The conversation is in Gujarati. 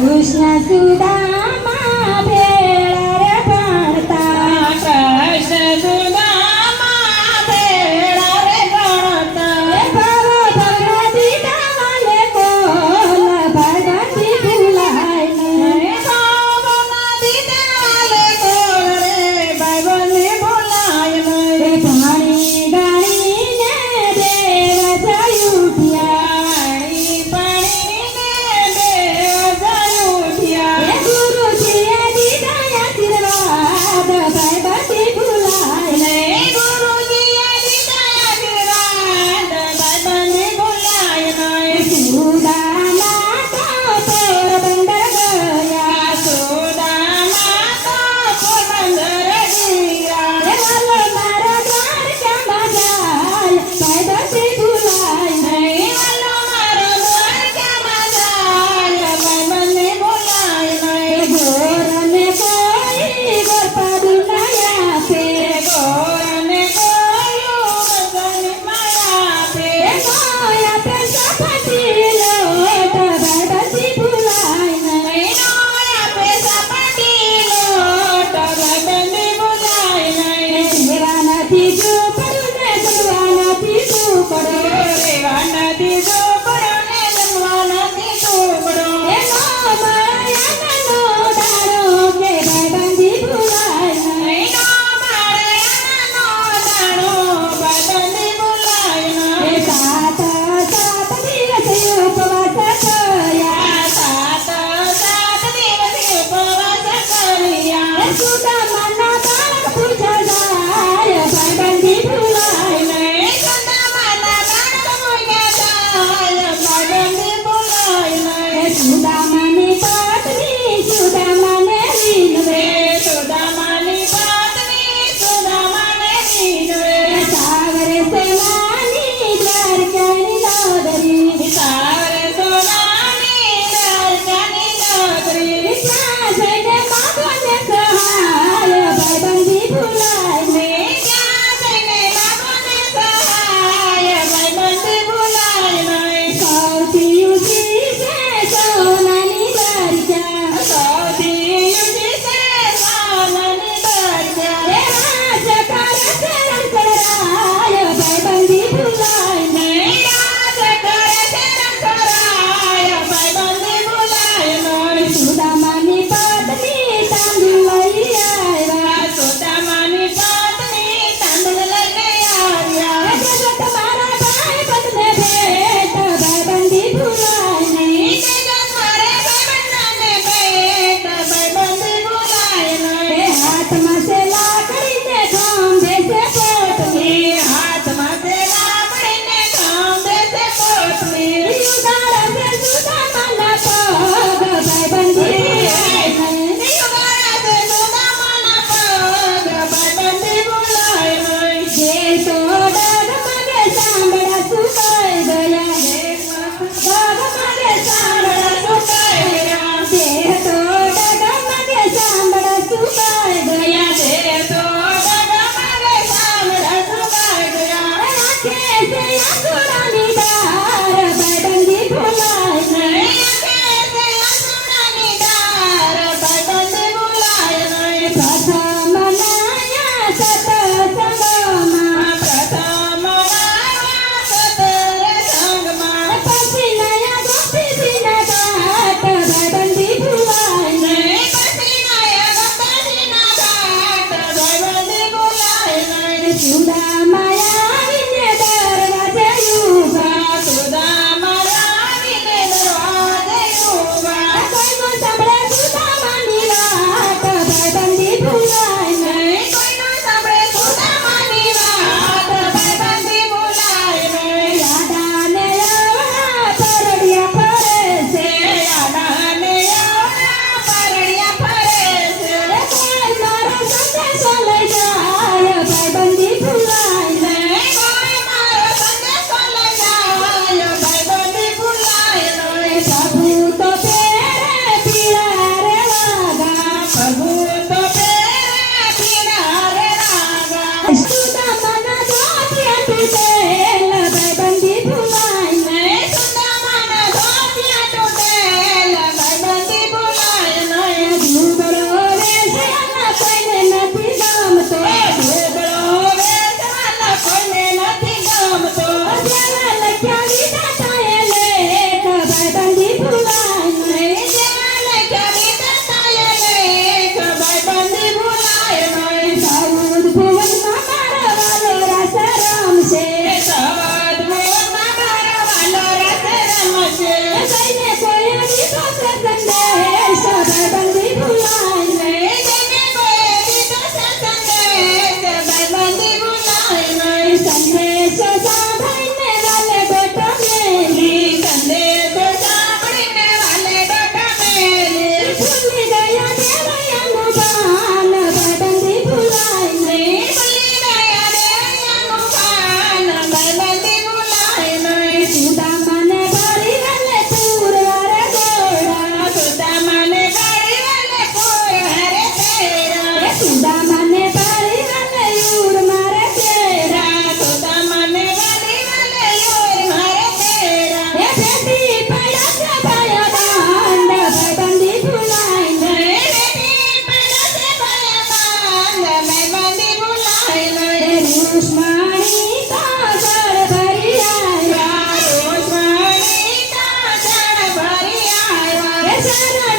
કૃષ્ણ સુદામા ભેળા રે ભણતા કૃષ્ણ સુદામા ભેળા રે ભણતા ભવ ભગવતી દાવાલે કોલ ભગવતી ભૂલાય નહીં ભવનદી દાવાલે કોલ રે ભગવતી ભૂલાય નહીં પાણી ગાણીને દેવ જઈ ઉઠ્યા ગુરુજીએ દીધા આશીર્વાદ ભગવતી ભૂલાય નહીં ગુરુજીએ દીધા આશીર્વાદ ભગવતી ભૂલાય નહીં સુદામા તો પોરબંદર ગયા સુદામા તો પોરબંદર ગયા વાલો મારા દ્વારકામાં જાય ભગવતી ભૂલાય નહીં વાલો મારો દ્વારકામાં જાય ભગવતી ભૂલાય નહીં ગોરને કોઈ ગોરપાદું નહીં આપે ગોરને કોઈ ભગવતી માયા આપે કોઈ આપે સપટી લોટ ભગવતી ભૂલાય નહીં આપે સપટી લોટ ભગવતી ભૂલાય નહીં સેવા નથી ઝૂંપડું ને જમવા નથી ઝૂંપડું રેવા નથી ઝૂંપડો ને જમવા નથી ઝૂંપડો એનો માયાનો દાડો કે ભગવતી ભૂલાય નહીં એનો માળિયાનો દાણો ભગવતી ભૂલાય નહીં સાત સાત દિવસ ઉપવાસ કર્યા સાત દિવસ ઉપવાસ કર્યા સુદામાના બાળક પૂછા જાય ભગવતી ભૂલાય નહીં સુદામાના બાળક મૂક્યા જાય ભગવતી ભૂલાય નહીં સુદામાની પત્ની સુદામાને વિનવે સુદામાની પત્ની સુદામાને વિનવે સાવરે સેવાની દ્વારકાની નગરી સાવરે સોનાની દ્વારકાની નગરી ત્યાં જઈને માગોને સહાય ભગવતી ભૂલાય નહીં ત્યાં જઈને માગોને સહાય ભગવતી ભૂલાય નહીં સૌથી ઊંચી છે સોનાની તો પહેરે પીળા રે વાઘા પ્રભુ તો પહેરે પીળા રે રાગા સુદામાના ધોતિયા તૂટેલ ભાઈબંધી ભૂલાય સુદામાના ધોતિયા તૂટેલ ભાઈબંધી ભૂલાય નહીં ઝૂંપડો વેચવાના કોઈને નથી ગમતો ઝૂંપડો વેચવાના કોઈને નથી ગમતો જેવા લખ્યા વિધાતા એ લેખ ભાઈબંધી ભૂલાય નહીં જેવા લખ્યા વિધાતા એ લેખ ભાઈબંધી ભૂલાય નહીં સાઉદ ભુવનમાં મારો વાલો રાસ રમશે સવાદ મોરમાં મારો વાલો રસ રમશે કઈને કોઈ દીધો છે સંદેશ ભાઈબંધી ભૂલાય નહીં જેને કોઈ દીધો છે સંદેશ ભાઈબંધી ભૂલાય નહીં સંદેશો સાંભળીને વાલે ગોઠો મેલી સંદેશો સાંભળીને વાલે ડોકા મેલી ભૂલી ગયા દેવૈયાનું ભાન ભાઈબંધી ભૂલાય નહીં ભૂલી ગયા દેવૈયાનું ભાન ભાઈબંધી ભૂલાય નહીં સુદામાને ભરી વાલે પૂરવારે ગોળા સુદામાને કાઢી વાલે કોઈ હારે તેરા સુદામાને ભરી વાલે યુર મારે તેરા સુદામાને કાઢી વાલે યોર હારે તેરા એ બેટી પડ્યા છે ભાયા બાંધ ભાઈબંધી ભૂલાય નહીં બેટી પડ્યા છે ભયા બાંધ ભાઈબંધી ભૂલાય નહીં રૂષ્માણી કાગળ ભરી આવ્યા રોષવાણી કાજળ ભરી આવ્યા એ શરણ